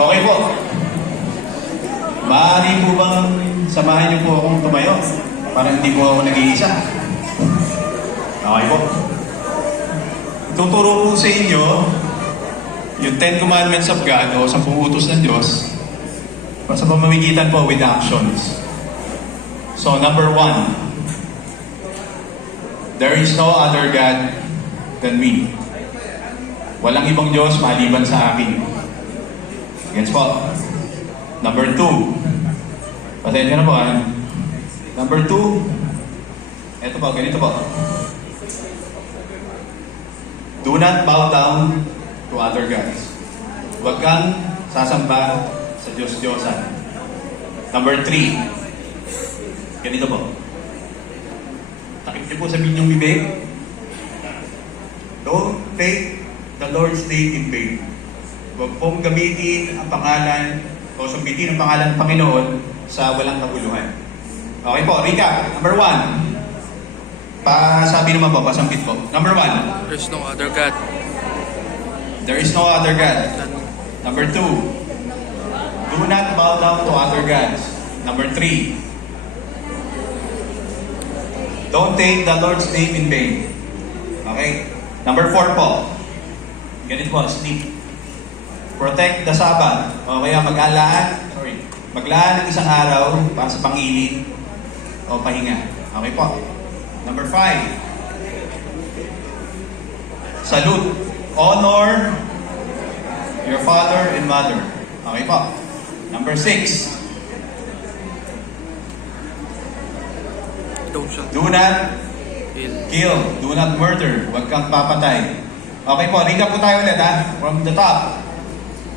Okay po. Maaari po bang samahan niyo po akong tumayo para hindi po ako nag-iisa? Okay po. Tuturo po sa inyo yung 10 Commandments of God o 10 utos ng Diyos sa pamamagitan po with actions. So, number 1, there is no other God than me. Walang ibang Diyos maliban sa akin. Gets po? Number 2, pasensya na po Number 2, eto po, ganito po. Do not bow down to other gods. Huwag kang sasamba sa Diyos-Diyosan. Number 3, ganito po. Takip niyo po sa inyong bibig. Don't take the Lord's name in vain. Huwag pong gamitin ang pangalan o sumbitin ang pangalan ng Panginoon sa walang kabuluhan. Okay po, recap. Number 1. Pasabi naman po, pasambit po. Number 1. There is no other God. There is no other God. Number 2. Do not bow down to other gods. Number 3. Don't take the Lord's name in vain. Okay? Number 4 po. Ganito po, sleep. Protect the Sabbath. O kaya maglaan ng isang araw para sa pangilin o pahinga. Okay po. Number 5. Salute. Honor your father and mother. Okay po. Number 6. Do not kill. Do not murder. Huwag kang papatay. Okay po. Recap po tayo ulit from the top.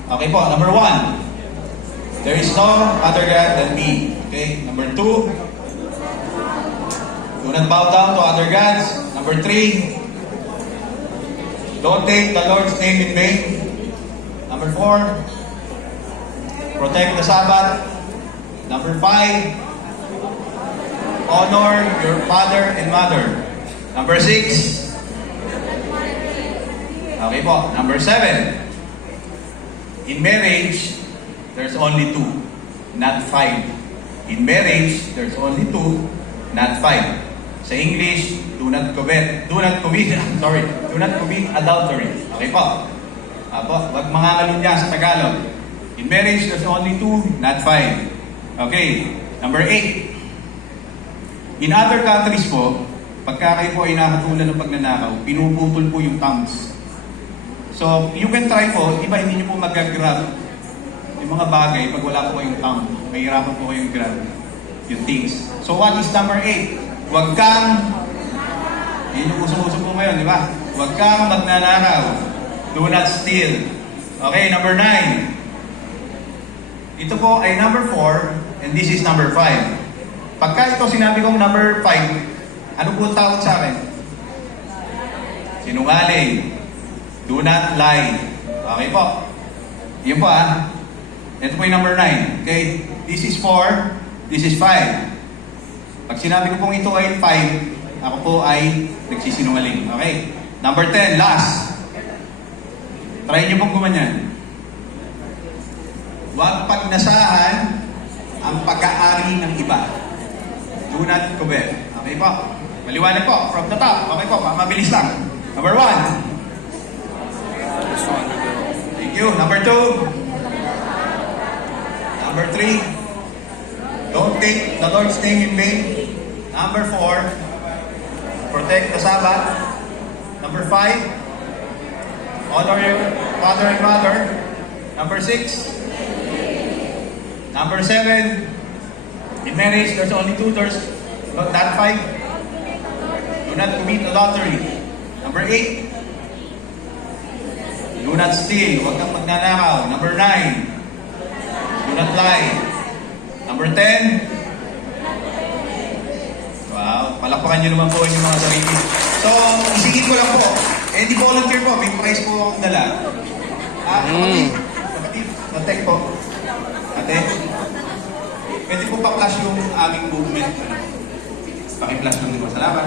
Okay po. Number 1. There is no other God than me. Okay. Number 2. Do not bow down to other gods. Number 3. Don't take the Lord's name in vain. Number 4. Protect the Sabbath. Number 5. Honor your father and mother. Number 6. Okay po. Number 7. In marriage, there's only 2, not 5. In marriage, there's only 2, not 5. Sa English, do not commit adultery. Okay po. Wag mangangalunya sa Tagalog. In marriage, there's only 2, not 5. Okay. Number 8. In other countries po, pagka kayo po ay nakatulan ng pagnanakaw, pinuputol po yung thumbs. So, you can try po, di ba hindi nyo po mag-grab yung mga bagay pag wala po kayong thumb. Mahirapan po kayong grab yung things. So, what is number 8? Huwag kang, yun yung usong-usong po ngayon, di ba? Huwag kang magnanakaw. Do not steal. Okay, number 9. Ito po ay number 4, and this is number 5. Pagka ito sinabi kong number 5, ano po tawag sa akin? Sinungaling. Do not lie. Okay po. Yun po Ito po yung number 9. Okay? This is 4. This is 5. Pag sinabi ko pong ito ay 5, ako po ay nagsisinungaling. Okay? Number 10, last. Try nyo pong gumanyan. Huwag pagnasahan ang pag-aari ng iba. Do not covet. Okay po? Maliwanag po. From the top. Okay po. Mabilis lang. Number 1. Thank you. Number 2. Number 3. Don't take the Lord's name in vain. Number 4. Protect the Sabbath. Number 5. Honor your father and mother. Number 6. Number 7. In marriage, there's only 2 doors, not 5. Do not commit adultery. Number 8. Do not steal. Huwag kang magnanakaw. Number 9. Do not lie. Number 10. Wow, palakpakan niyo naman po yung mga sarili. So, isingin ko lang po. Di volunteer po. May prize po akong dala. Kapatid, natek po. Ate, pwede po pa-flash yung aming movement. Paki-flash lang din po. Salamat.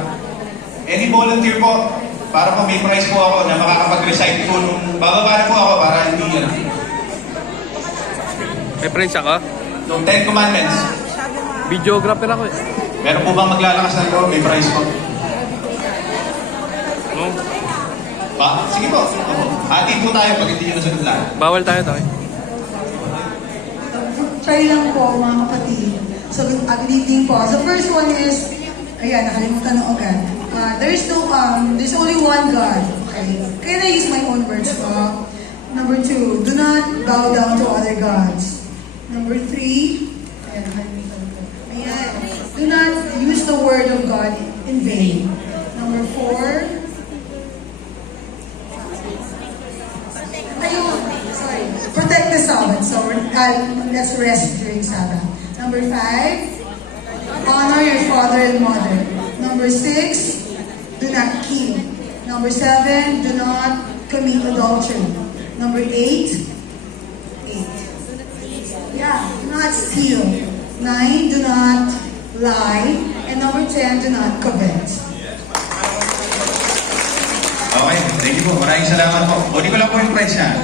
Any volunteer po, para po may prize po ako na makakapag-recite po nung bababa na po ako para hindi May friends ako. So, 10 commandments. Videographer ako eh. Meron po bang maglalakas ng loob? May prize po. No? Ba? Sige po. Hati po tayo pag hindi nyo nasunod lahat. Bawal tayo tayo. Try lang po mga kapatid. So, good evening po. The first one is, ayan, nakalimutan na agad. There's only one God. Okay. Can I use my own words po? Number 2, do not bow down to other gods. Number 3, ayan, nakalimutan po. Ayan, do not use the word of God in vain. Number 4, ayun, sorry. Protect the Sabbath. So, let's rest during Sabbath. Number 5, honor your father and mother. Number 6, do not kill. Number 7, do not commit adultery. Number 8, yeah, do not steal. 9, do not lie. And number 10, do not covet. Okay, thank you po. Maraming salamat po. Kunin ko lang po yung prize niya.